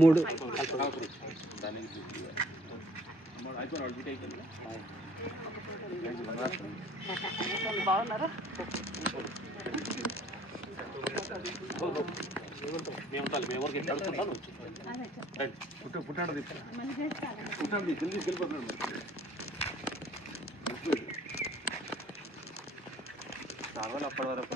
మూడు బాగున్నారా? అప్పటి వరకు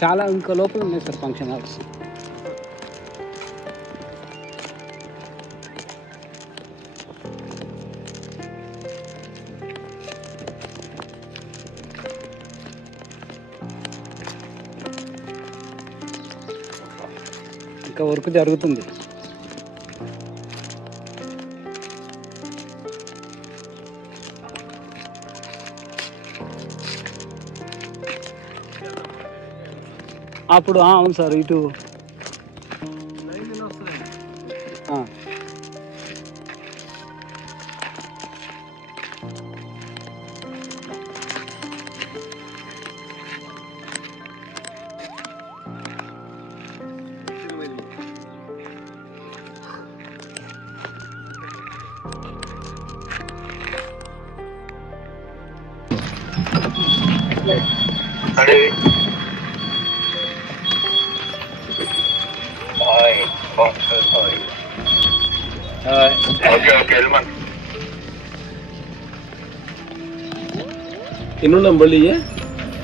చాలా ఇంకా లోపల ఉన్నాయి సార్ ఫంక్షన్ హాల్స్. ఇంకా వర్క్ జరుగుతుంది. అప్పుడు అవును సార్ ఇటు ఎన్ని ఉన్నాయి బళ్ళు?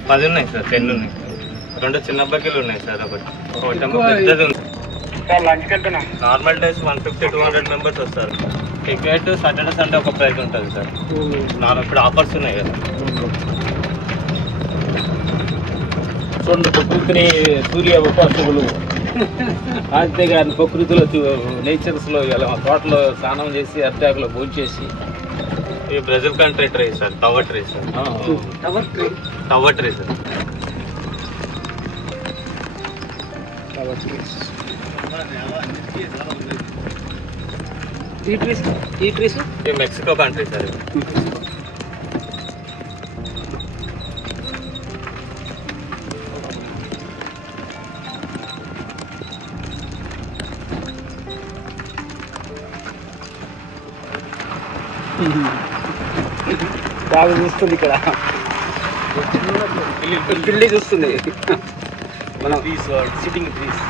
10 ఉన్నాయి సార్, 10 ఉన్నాయి. 2 చిన్న బగ్గీలు ఉన్నాయి సార్. ఒకటి పెద్దది ఉంది. నార్మల్ డేస్ 150-200 మెంబర్స్ వస్తారు. టికెట్ సాటర్డే సండే ఒక ప్రైస్ ఉంటుంది సార్. ఇప్పుడు ఆఫర్స్ ఉన్నాయి కదా. ప్రకృతిని సూర్య ఉపాసకులు అంతేగాని ప్రకృతిలో నేచర్స్లో తోటలో స్నానం చేసి అర్ధాకులో భోజనం చేసి ఈ Brazil country tree sir, tower tree sir. Tower tree sir. ఈ ట్రీస్ ఈ మెక్సికో కంట్రీ సార్. బాగా చూస్తుంది ఇక్కడ, పిల్లి చూస్తుంది. మనం సిట్టింగ్ ట్రీస్.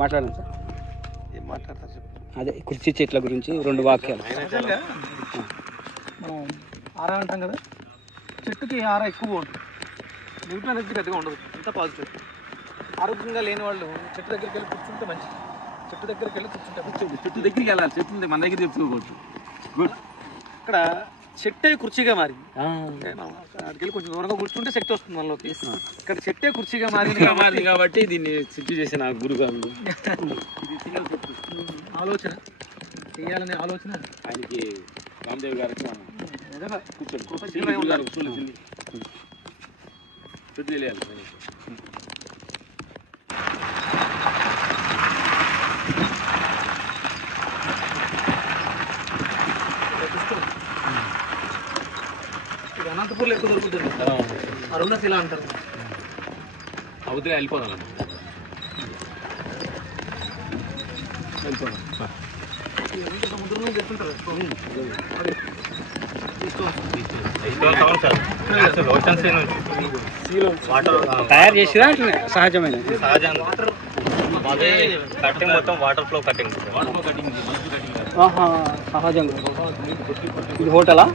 మాట్లాడండి సార్. ఏం మాట్లాడతారు చెప్పు. అదే కుర్చీ చెట్ల గురించి 2 వాక్యాలు. మనం ఆరా అంటాం కదా, చెట్టుకి ఆరా ఎక్కువ ఉంటుంది, న్యూట్రన్ ఎనర్జీ పెద్దగా ఉండదు, అంతా పాజిటివ్. ఆరోగ్యంగా లేని వాళ్ళు చెట్టు దగ్గరికి వెళ్ళి కూర్చుంటే మంచిది. చెట్టు దగ్గరికి వెళ్ళి కూర్చుంటే చెట్టు దగ్గరికి వెళ్ళాలి, చెట్టు మన దగ్గర చెప్పుకోవచ్చు. గుడ్. ఇక్కడ చెట్టే కుర్చీగా మారి అక్కడికి కొంచెం దూరంగా కూర్చుంటే శక్తి వస్తుంది మనలోకి. ఇక్కడ చెట్టే కుర్చీగా మారింది కాబట్టి దీన్ని సిద్ధి చేసిన గురుగారు ఆలోచన చేయాలనే ఆలోచన ఆయనకి రామదేవ్ గారికి అనంతపూర్లో ఎక్కువ దొరుకుతుంది. అరుణాస్ ఇలా అంటారు. అవుతులే వెళ్ళిపోదాం. సముద్రం నుంచి తెచ్చుంటారు. తయారు చేసిరా సహజమైన మాది కటింగ్ మొత్తం వాటర్ ఫ్లో కటింగ్. సహజంగా. ఇది హోటలా?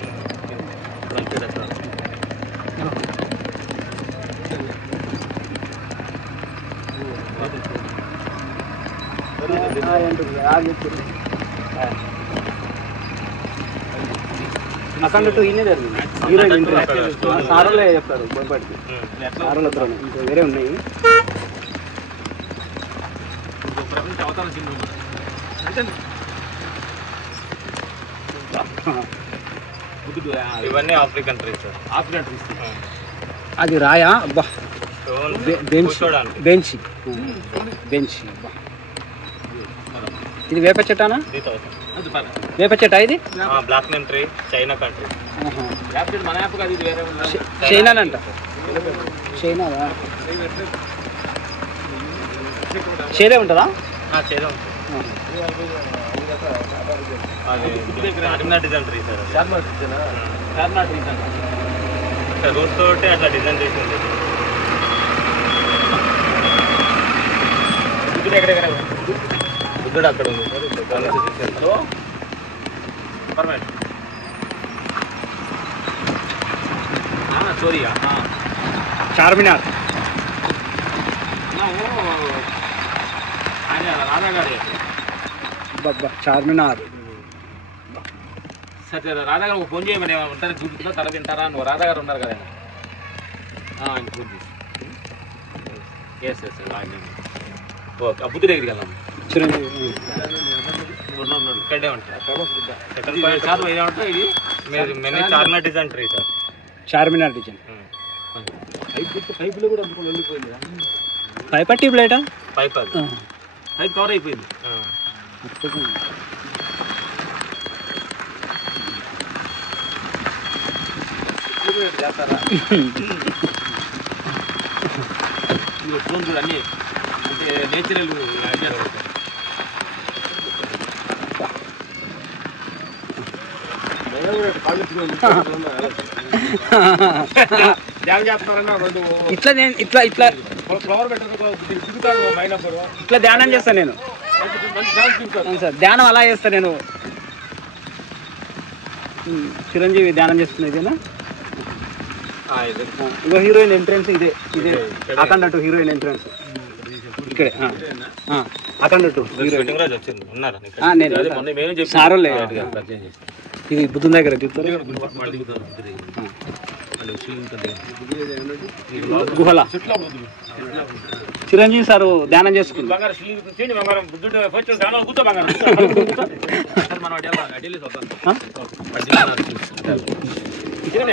అక్కడ ఇన్నే జరిగింది. హీరోయిన్ సారోలే చెప్తారు బొంపాటికి. సారోలతో ఇంకా వేరే ఉన్నాయి. ఇవన్నీ African trees sir. African trees. అది రాయా? అబ్బా బెంచ్. ఇది వేప చెట్టానా? వేప చెట్టా ఇది? Black neem tree, China country. చైనానంట. చైనా చేదే ఉంటుందా? చేదే ఉంటుంది. అది డిజైన్ ట్రీ సార్. రూట్స్ తోటి అట్లా డిజైన్ చేసి ఉంది. బుద్ధుడు అక్కడ ఉంది సార్. చార్మినార్. చార్మినార్. సరే రాధా గారు ఫోన్ చేయమని ఉంటారు, చూపుతున్నా తర్వాత తింటారా? నువ్వు రాధా గారు ఉన్నారు కదా ఆయన ఫోన్ చేసి. Yes yes okay. బుద్ధి దగ్గరికి వెళ్దాం. ఇక్కడే ఉంటాయి. సెకండ్ పాయింట్ ఏమంటే ఇది many Charminar design tree sir. Charminar design. పైపులో కూడా అందుకొని వెళ్ళిపోయింది. పైప్ ట్యూబ్ లైటా? పైప్ అది పైప్ కవర్ అయిపోయింది. చేస్తారా? ఫోన్ చూడు అన్నీ అంటే నేచురల్ ఐడియా. ఇట్లా నేను ఇట్లా ఇట్లా ఫ్లవర్ పెట్టాను మైనప్పుడు ఇట్లా ధ్యానం చేస్తాను నేను సార్. ధ్యానం అలా చేస్తాను నేను. చిరంజీవి ధ్యానం చేస్తున్నా ఇదేనా? ఇగో హీరోయిన్ ఎంట్రన్స్ ఇదే. అఖండ టూ హీరోయిన్ ఎంట్రన్స్ ఇక్కడే. అఖండ టూ హీరోయిన్ సారోలే. ఇది బుద్ధుని దగ్గర చెప్తారు. గుహల చిరంజీవి సారు ధ్యానం చేసుకుంది.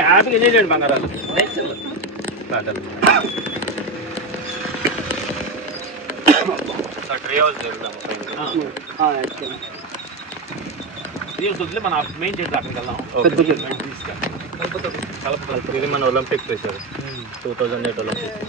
హ్యాపీగా ఎంజాయ్ చేయండి బంగారాలు. మన మెయిన్ చేసి అక్కడికి వెళ్దాం. ఇది మన ఒలింపిక్ సార్. 2008 ఒలింపిక్స్.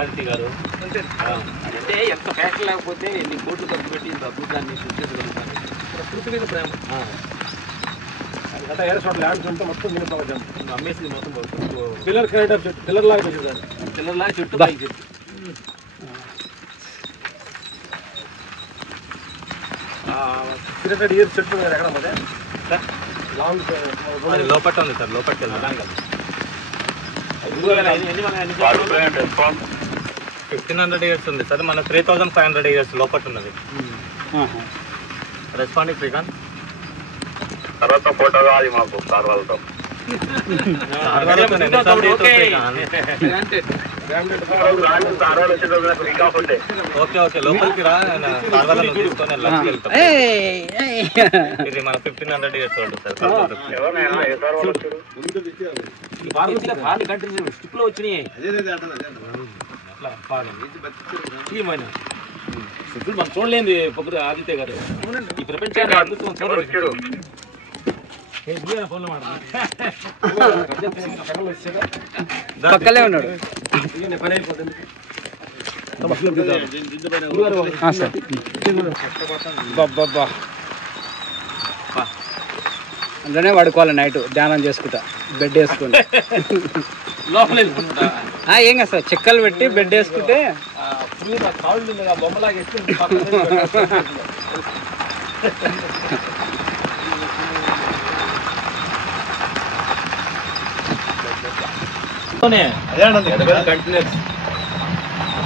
అదితి గారు అంటే ఎంత ఫ్యాక్టరీ లేకపోతే ఎన్ని కోట్లు ఖర్చు పెట్టి ఇంత అద్భుతాన్ని సృష్టి చేసుకోగలుగుతాను. ప్రకృతి మీద ప్రేమ. గత 7 చోట్ల ల్యాండ్స్ ఉంటే మొత్తం అమ్మేసి మొత్తం పిల్లర్ క్రియేటర్ చెట్టు పిల్లర్ లాగా పెట్టేదాన్ని. పిల్లర్ లాగా చెట్టు పైకి చెట్టు. క్రియేటర్ ఇయర్ చెట్టు ఎక్కడ పోతే లాంగ్ లోపల ఉంది సార్. లోపలికి వెళ్దాం. 1500 ఇయర్స్ ఉంది సార్. మన 3500 ఇయర్స్ లోపల ఉన్నది. రెస్పాండింగ్ శ్రీకాంత్ తర్వాత ఫోటో కావాలి మాకు సార్ వాళ్ళతో. ఓకే ఓకే లోపలికి రా తీసుకొని వెళ్తాం. ఇది మన 1500 ఇయర్స్ ఓల్డ్ సార్. స్టిప్లో వచ్చినాయి సిద్ధులు మనం చూడలేంది పొద్దు ఆదిత్య గారు ఈ ప్రపంచాన్ని అద్భుతం చూడండి. పక్కలే ఉన్నాడు సార్. బాబా అందులోనే పడుకోవాలి నైట్ ధ్యానం చేసుకుంటా బెడ్ వేసుకుని. లోపల ఏం కాదు సార్, చెక్కలు పెట్టి బెడ్ వేసుకుంటే బొమ్మలాగా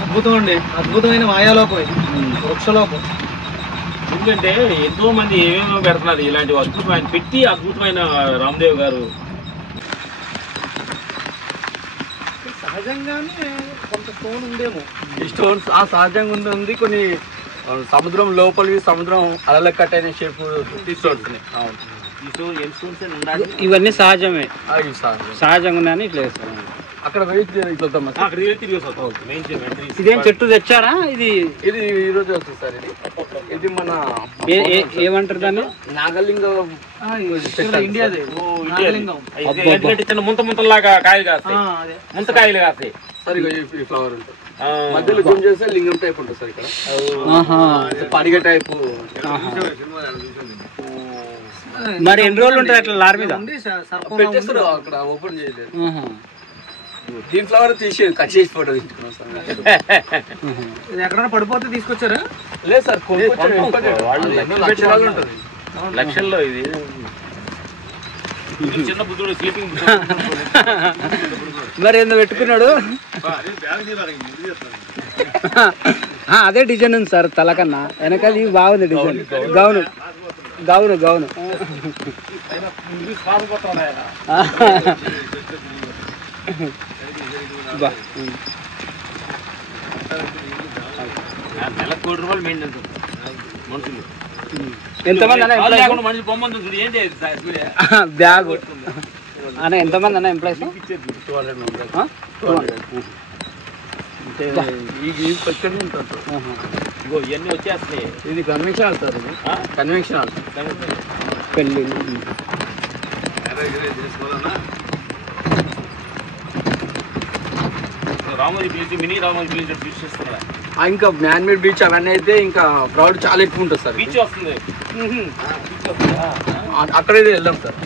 అద్భుతం అండి, అద్భుతమైన మాయాలోకం ఇది, వృక్షలోకం. ఎందుకంటే ఎంతో మంది ఏమేమో పెడుతున్నారు ఇలాంటి అద్భుతమైన పెట్టి అద్భుతమైన రామదేవ్ గారు సహజంగానే కొంత స్టోన్ ఉందేమో. ఈ స్టోన్స్ సహజంగా ఉంది. కొన్ని సముద్రం లోపలివి సముద్రం అలల కట్టైన షేప్ స్టోన్స్. ఇవన్నీ సహజమే, సహజంగా ఉన్నాయని ఇట్లా వేస్తారు. అక్కడ ఇదేం చెట్టు తెచ్చారా? ఇది ఈ రోజు వస్తుంది సార్. ఇది మన ఏమంటారు దాన్ని? నాగలింగం. ఇండియాదే నాగలింగం. చిన్న ముంత ముంతలాగా కాయలు కాస్తాయి, ముంతకాయలు కాస్తాయి. సరిగా ఈ ఫ్లవర్ ఉంటుంది మధ్యలో జూమ్ చేస్తే లింగం టైప్ ఉంటుంది సార్. ఇక్కడ పడిగ టైపు. మరి ఎన్ని రోజులు ఉంటుంది అట్లా లారీ మీద? పెట్టేస్తారు అక్కడ, ఓపెన్ చేయలేదు. దీని ఫ్లవర్ తీసి కట్ చేసి ఫోటో తీసుకున్నాం సార్. ఇది ఎక్కడైనా పడిపోతే తీసుకొచ్చారా? లేదు సార్, లక్షల్లో ఇది చిన్న బుద్ధుడు స్లీపింగ్. మరి ఎందుకు పెట్టుకున్నాడు? అదే డిజైన్ ఉంది సార్ తలకన్నా. వెనకాల ఇవి బాగుంది డిజైన్. గౌను గౌను గౌను నెలకు ₹1,00,00,000 మెయింటెనెన్స్ మనుషులు. ఎంతమంది అన్న మనిషి బొమ్మ ఏంటి బ్యాగ్ అన్న? ఎంతమంది అన్న ఎంప్లాయీస్? 200 ఉంటారు. ఇవన్నీ వచ్చేస్తాయి. ఇది కన్వెన్షన్ హాల్ సార్. ఇది కన్వెన్షన్ హాల్ పెళ్ళి. Ramoji beach, mini Ramoji beach beach చేస్తున్నారా? ఇంకా మ్యాన్ మేడ్ బీచ్ అవన్నీ అయితే ఇంకా క్రౌడ్ చాలా ఎక్కువ ఉంటుంది సార్. బీచ్ వస్తుంది, అక్కడైతే వెళ్దాం సార్.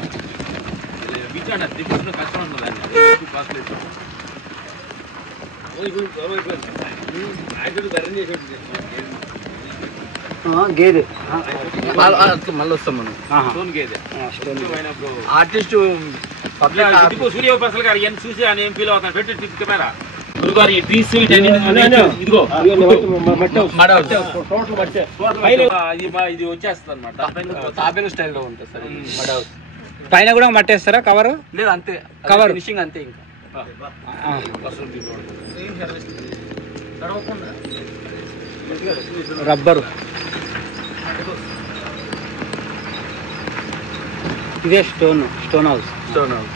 బీచ్ అంటే దిగుతున్న కష్టం ఉంటుంది. గేదె మళ్ళీ వస్తాం మనం. స్టోన్ గేదె ఆర్టిస్ట్ సూర్యప్రసాద్ గారు ఇవన్నీ చూసి ఆయన ఏం ఫీల్ అవుతాను. పెట్టి కెమెరా గురుగారు ఈ ట్రీస్ ఇదిగో ఇది వచ్చేస్తుంది అనమాట. తాబేలు స్టైల్లో ఉంటుంది సార్ మడ్ హౌస్. పైన కూడా మట్టేస్తారా కవర్? లేదు అంతే, కవర్ ఫినిషింగ్ అంతే. ఇంకా రబ్బరు. ఇదే stone house. Stone house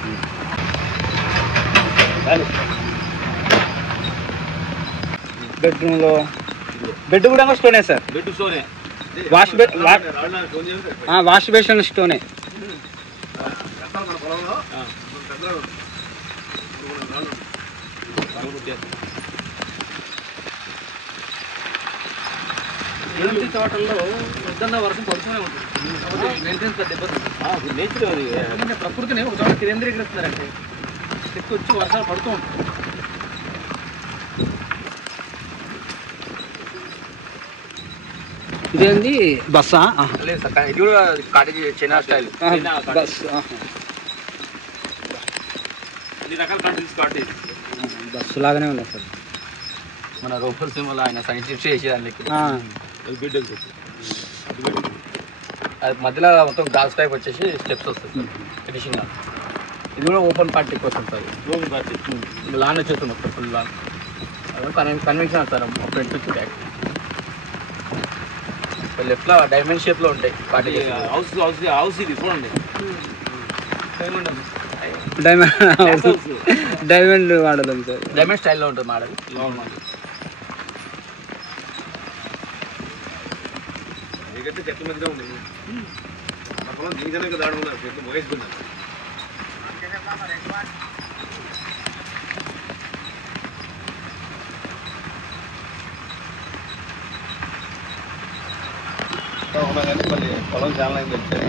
bedroom లో బెడ్ కూడా స్టోనే సార్. బెడ్ స్టోనే. వాష్ బేసిన్ స్టోనే. ఏలంతి తోటల్లో పొద్దున్న వర్షం పడుతూనే ఉంటుంది. మెయింటెనెన్స్ దెబ్బతింటుంది. నేచర్ అది. ఎందుకంటే ప్రకృతిని ఒక చోట కేంద్రీకరిస్తున్నారంటే శక్తి వచ్చి వర్షాలు పడుతూ ఉంటాయి. ఇదేంది బస్సా? లేదు సార్, ఇది కూడా కాటేజ్ చైనా స్టైల్ బస్. అన్ని రకాల కంట్రీస్ కాటేజ్ బస్సు లాగానే ఉంది సార్. మన రూపల్ సినిమాలో ఆయన సైంటిస్ట్ చేసేదాన్ని అది మధ్యలో మొత్తం గ్లాస్ టైప్ వచ్చేసి స్టెప్స్ వస్తుంది సార్ ఫినిషింగ్. ఇది కూడా ఓపెన్ పార్టీ కోసం సార్. ఓపెన్ పార్టీ లాన్ వచ్చేస్తుంది మొత్తం full lawn. Convention sir front వచ్చి బ్యాక్ లెఫ్ట్లో డైమండ్ షేప్లో ఉంటాయి వాటి హౌస్ ఇది చూడండి. డైమండ్ మోడల్ సార్, డైమండ్ స్టైల్లో ఉంటుంది మోడల్. చెట్ల మధ్య ఉంటుంది దీనికన్నా దాడుకున్నారు చెట్లు మోగేసుకున్నారు. మళ్ళీ పొలం చాలా వచ్చాయి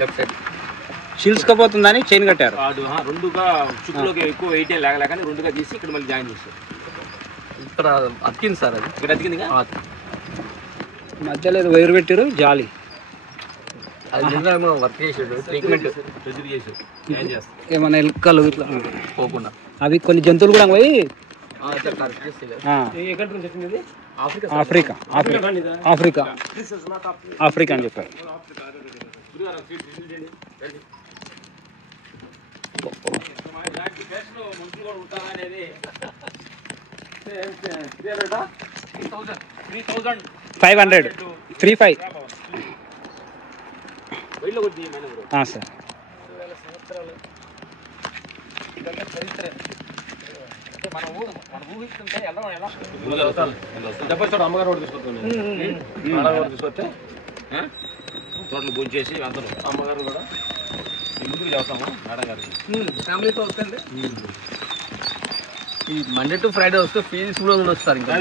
లెఫ్ట్ సైడ్ చీల్చుకోపోతుందని చైన్ కట్టారు. రెండుగా చుట్టులోకి ఎక్కువ వెయిట్ లేక రెండుగా తీసి ఇక్కడ మళ్ళీ జాయిన్ చేస్తారు. ఇక్కడ అతికింది సార్, అది ఇక్కడ అతికింది మధ్యలో ఏదో వైర్ పెట్టారు జాలి, అది వర్క్ చేసాడు ట్రీట్మెంట్ చేసారు. ఏం చేస్తారు ఏమన్నా ఎలుకలు ఇట్లా పోకుండా. అవి కొన్ని జంతువులు కూడా పోయి ఎక్కడి నుంచి వచ్చింది? ఆఫ్రికా ఆఫ్రికా ఆఫ్రికా అని చెప్పారు. $500 35 సార్. అమ్మగారు కూడా తీసుకొస్తే తోటలు పూజ చేసి అందరూ అమ్మగారు కూడా ముందుకు చెప్తామా మేడం గారికి ఫ్యామిలీతో వస్తుంది. ఈ మండే టు ఫ్రైడే వస్తే ఫీజు కూడా వస్తారు. ఇంకా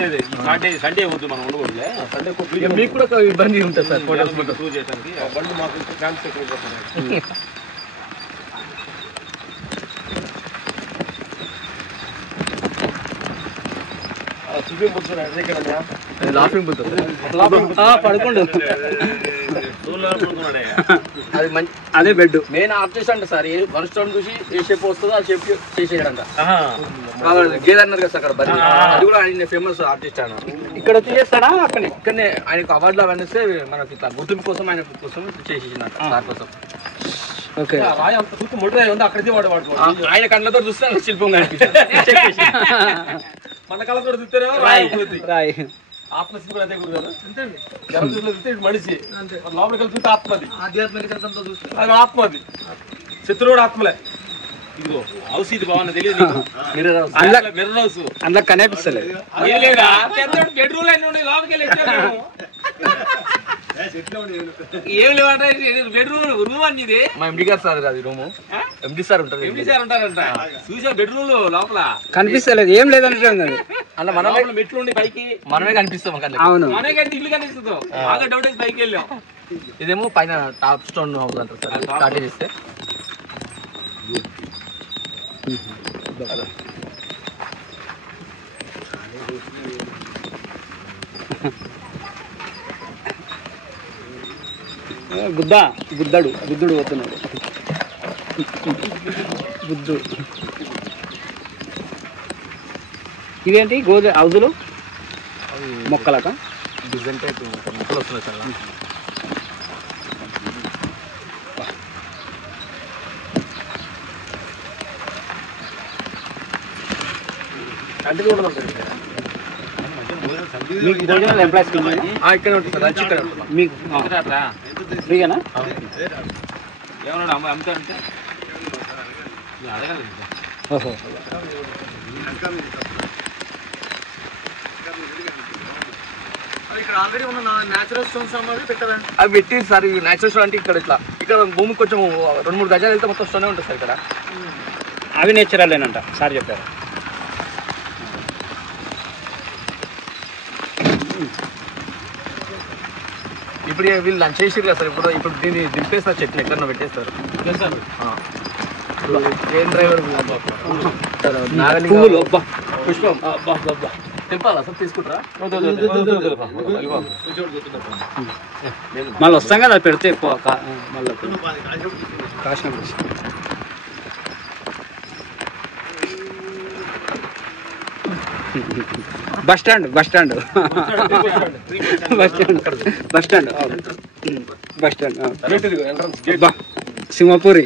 సండే వద్దు మనం ఉండకూడదులే. సండే మీకు కూడా ఒక ఇబ్బంది ఉంటుంది సార్ ఫోటోస్ షూట్ చేయడానికి. బండి మాకు ఫ్యాన్స్ ఎక్కువ పోతున్నాయి. లాఫింగ్ బుద్ధ పడుకోండు, అది మంచి అదే బెడ్. మెయిన్ ఆర్టిస్ట్ అంట సార్, ఏ వన్ స్టోన్ చూసి ఏ షేప్ వస్తుందో ఆ షేప్ చేసేయడంట. గేదె అన్నారు కదా సార్ అక్కడ బరి, అది కూడా ఆయన ఫేమస్ ఆర్టిస్ట్ ఆయన. ఇక్కడ వచ్చి చేస్తాడా అక్కడే? ఇక్కడనే ఆయనకు అవార్డులు అవన్నీ వస్తే మనకి ఇట్లా గుర్తింపు కోసం ఆయన కోసం చేసేసిందంట సార్ కోసం. ఓకే, ఆయన కళ్ళతో చూస్తే శిల్పం కనిపిస్తుంది. మన కళ్ళతో చూస్తారా రాయి ఆత్మస్థితి కూడా అదే గురు చూస్తే మనిషి లోపలికి వెళ్ళి చూస్తే ఆత్మది, ఆధ్యాత్మిక చూస్తే అది ఆత్మది, శత్రువుడు ఆత్మలే. ఇదిగో హౌస్ ఇది బాగుంది తెలియదు మిర్రర్ హౌస్ అందులో కనిపిస్తలేదు. ఏం లేదా బెడ్రూమ్ అన్ని ఉన్నాయి, లోపలికి వెళ్ళి ఏం లేవంటే బెడ్రూమ్ రూమ్ అని ఇది. మా ఎండి గారు సార్ అది రూము, ఎండి సార్ ఉంటుంది. ఎండి సార్ ఉంటారంట. చూసా బెడ్రూమ్ లోపల కనిపిస్తలేదు, ఏం లేదంటే అలా మనమే మెట్లు ఉండి పైకి మనమే కనిపిస్తాం. అవును, మనమే కానీ ఇల్లు కనిపిస్తుందో బాగా డౌట్ వేసి పైకి వెళ్ళాం. ఇదేమో పైన టాప్ స్టోన్ హౌస్ అంటారు సార్, స్టార్ట్ చేస్తే. బుద్ధుడు పోతున్నాడు. బుద్ధుడు ఇవేంటి హౌజులు మొక్కలక డిజైన్ టైప్ మొక్కలు వస్తున్నాయి సార్. మీకు భోజనాలు ఎంప్లాయీస్ ఇక్కడే ఉంటుంది సార్, లంచ్ ఇక్కడే ఉంటుంది. మీకు ఫ్రీగానా? ఏమన్నాడు అమ్ముతాడంటే అడగలేదు. ఓహో, ఇక్కడ ఆల్రెడీ ఉన్న న్యాచురల్ స్టోన్స్ పెట్టారండి. అవి పెట్టి సార్, ఇవి న్యాచురల్ స్టోన్ అంటే ఇక్కడ ఇట్లా ఇక్కడ భూమి కొంచెం 2-3 గజాలు వెళ్తే మొత్తం స్టోనే ఉంటుంది సార్ ఇక్కడ. అవి నేచురలేనంట సార్ చెప్పారు. ఇప్పుడు వీళ్ళు లంచ్ చేసారు కదా సార్, ఇప్పుడు దీన్ని దింపేస్తారు, చెట్లు ఎక్కడన్నా పెట్టేస్తారు. ట్రైన్ డ్రైవర్ పుష్పం తెంపాలా సార్, తీసుకుంటారా? మళ్ళీ వస్తాం కదా పెడితే మళ్ళీ కాశీ బస్ స్టాండ్ సింహపూరి.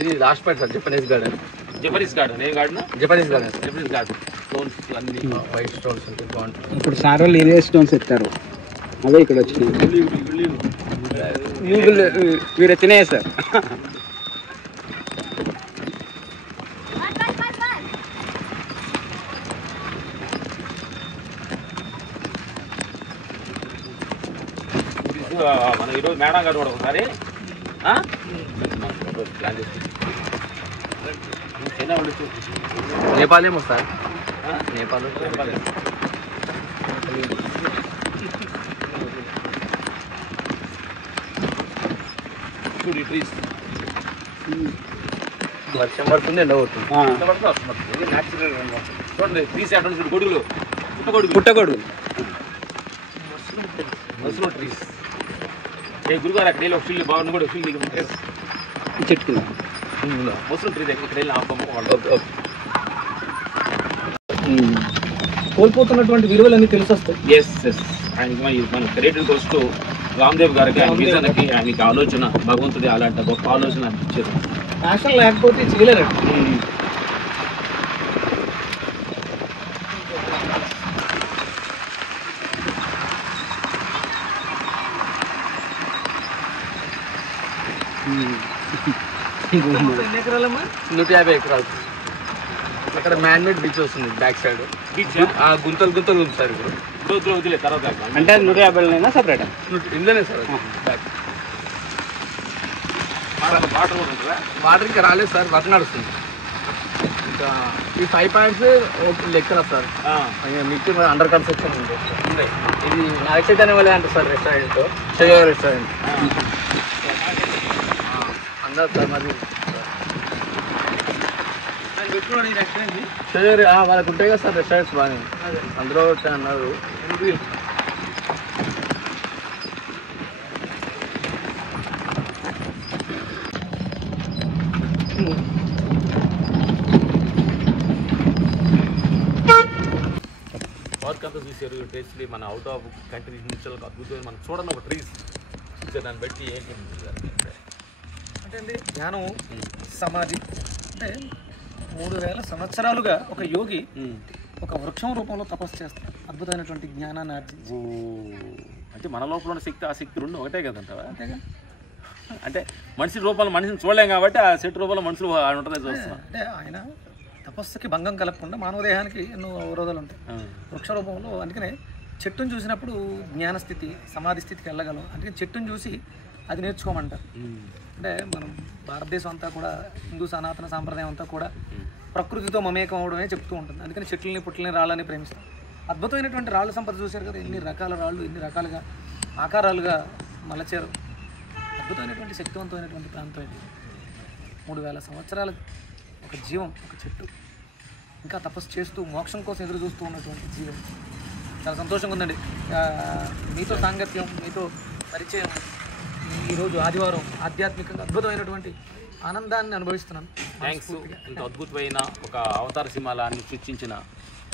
ఇది last point sir, Japanese garden. Japanese garden ఏ garden? Japanese garden sir. Japanese garden. Stones అన్ని వైట్ స్టోన్స్ ఉంటాయి, బాగుంటుంది. ఇప్పుడు సార్ వాళ్ళు ఇదే స్టోన్స్ ఎత్తారు, అవే ఇక్కడ వచ్చినాయి. మీరు వచ్చినాయే సార్. మనం ఈరోజు మేడం గారు కూడా ఒకసారి ప్లాన్ చేసి నేపాలేమో సార్, నేపాల్. ట్రీస్ వర్షం పడుతుంది, ఎండ పడుతుంది. చూడండి ట్రీస్ ఎక్కడ గొడుగులు, పుట్టగొడుగు. Mushroom trees. ఏ గురుగారు అక్కడ వెళ్ళి ఒక ఫీల్డ్ బాగుంది కూడా ఫీల్డ్ చెట్టు మష్రూమ్ ట్రీ దగ్గర ఇక్కడ వెళ్ళి ఆపము వాళ్ళు. కోల్పోతున్నటువంటి విలువలన్నీ తెలిసి వస్తాయి. Yes yes. ఆయనకి మన క్రెడిట్ వస్తూ రామ్దేవ్ గారికి, ఆయన విజన్కి, ఆయనకి ఆలోచన, భగవంతుడి అలాంటి గొప్ప ఆలోచన ఇచ్చారు. ప్యాషన్ లేకపోతే చేయలేరు. ఎన్ని ఎకరాలమ్మా? 150 ఎకరాలు. అక్కడ మ్యాన్మేడ్ బీచ్ వస్తుంది బ్యాక్ సైడ్. బీచ్ గుంతలు గుంతలు ఉంది సార్. ఇప్పుడు వదిలే తర్వాత అంటే 150 సపరేట్ ఇందులోనే సార్. వాటర్ కూడా ఉంటుందా? వాటర్ ఇంకా రాలేదు సార్, వర్క్ నడుస్తుంది. ఇంకా ఈ 5 పాయింట్స్ లెక్కల సార్. మిగతా అండర్ కన్స్ట్రక్షన్ ఉంది. ఇది నాగచైతన్య వల్లే అంటారు సార్ రెస్టారెంట్, షయో రెస్టారెంట్ అన్నారు సార్. మరి వాళ్ళకు ఉంటాయి కదా సార్ రెస్టారెంట్స్ బాగా, అందులో అన్నారు. వర్క్ అంతా చూసారు టేస్ట్లీ. మన అవుట్ ఆఫ్ కంట్రీ నుంచి అద్భుతమైన మనం చూడండి ఒక ట్రీస్ చూసారు, దాన్ని బట్టి ఏంటి అంటే అండి జ్ఞానం సమాధి అంటే 3000 సంవత్సరాలుగా ఒక యోగి ఒక వృక్షం రూపంలో తపస్సు చేస్తారు, అద్భుతమైనటువంటి జ్ఞానాన్ని ఆర్జించి. అంటే మన లోపల ఉన్న శక్తి, ఆ శక్తి రెండు ఒకటే కదంటావా? అంతేగా. అంటే మనిషి రూపంలో మనిషిని చూడలేం కాబట్టి ఆ చెట్టు రూపంలో మనుషులు ఉంటుందని చూస్తున్నాం. అంటే ఆయన తపస్సుకి భంగం కలగకుండా మానవ దేహానికి ఎన్నో అవరోధాలు ఉంటాయి. వృక్ష రూపంలో అందుకనే చెట్టును చూసినప్పుడు జ్ఞానస్థితి, సమాధి స్థితికి వెళ్ళగలం. అందుకని చెట్టును చూసి అది నేర్చుకోమంటారు. అంటే మనం భారతదేశం అంతా కూడా హిందూ సనాతన సాంప్రదాయం అంతా కూడా ప్రకృతితో మమేకం అవడమే చెప్తూ ఉంటుంది. అందుకని చెట్లని పుట్లని రాళ్ళని ప్రేమిస్తాం. అద్భుతమైనటువంటి రాళ్ళ సంపద చూశారు కదా, ఎన్ని రకాల రాళ్ళు ఎన్ని రకాలుగా ఆకారాలుగా మలచారు. అద్భుతమైనటువంటి శక్తివంతమైనటువంటి ప్రాంతం ఇది. 3000 సంవత్సరాల ఒక జీవం, ఒక చెట్టు ఇంకా తపస్సు చేస్తూ మోక్షం కోసం ఎదురు చూస్తూ ఉన్నటువంటి జీవం. చాలా సంతోషంగా ఉందండి మీతో సాంగత్యం, మీతో పరిచయం. ఈరోజు ఆదివారం ఆధ్యాత్మికంగా అద్భుతమైనటువంటి ఆనందాన్ని అనుభవిస్తున్నాను. థ్యాంక్స్. ఇంత అద్భుతమైన ఒక అవతార సింహాలాన్ని సృష్టించిన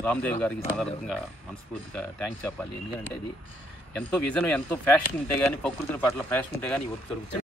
రామ్దేవ్ గారికి సందర్భంగా మనస్ఫూర్తిగా థ్యాంక్స్ చెప్పాలి. ఎందుకంటే ఇది ఎంతో విజన్, ఎంతో ఫ్యాషన్ ఉంటే కానీ, ప్రకృతిని పట్ల ఫ్యాషన్ ఉంటే కానీ వర్క్ జరుగుతుంది.